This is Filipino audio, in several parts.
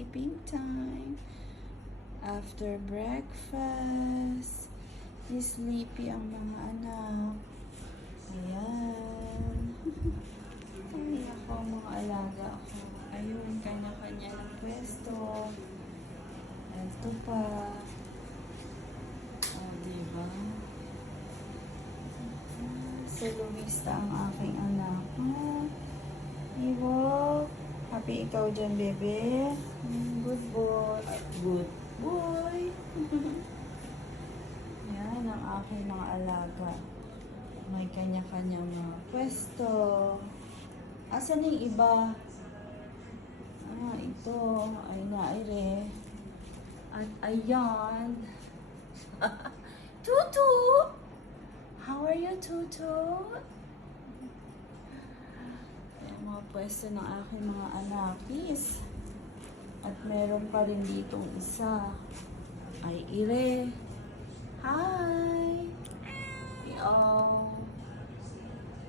sleeping time. After breakfast, sleepy ang mga anak. Ayan. Ay, ako, mga alaga ako. Ayun, kanya-kanya ng pwesto. Ito pa. Oh, diba? Si Luisa ang aking anak. Iwo. Happy ikaw dyan, bebe. Good boy. Good boy. Yan ang aking mga alaga. May kanya-kanyang mga pwesto. Asan yung iba? Ito. Ay naire. At ayan. Tutu! How are you, Tutu? Ayan, mga pwesto ng aking mga anakis. At meron pa rin ditong isa. Ay, Ire. Hi! Oh.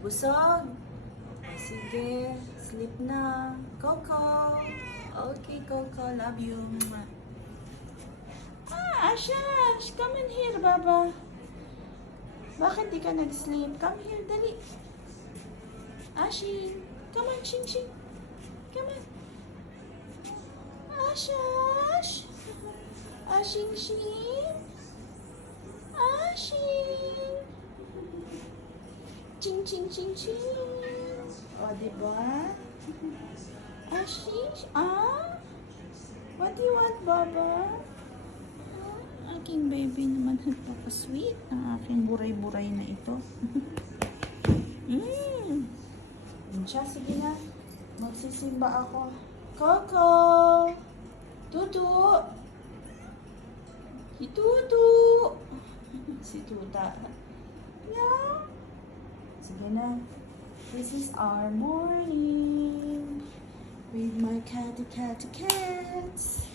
Busog? Sige, sleep na. Coco! Okay, Coco. Love you. Ashash! Come in here, Baba. Bakit di ka nag-sleep? Come here, dali. Ashin! Come on, Shin Shin. Come on. Ashash! Ashin Shin! Ashin! Ching ching ching ching! O, diba? Ashin! What do you want, Baba? Aking baby naman nagpapasweet ang aking buray-buray na ito. Siya, sige na. Magsisimba ako. Coco! Tutu! Si Tutu! Si Tuta. Yeah. Sige na. This is our morning. With my cats.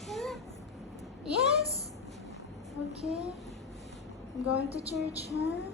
Huh? Yes? Okay. I'm going to church, huh?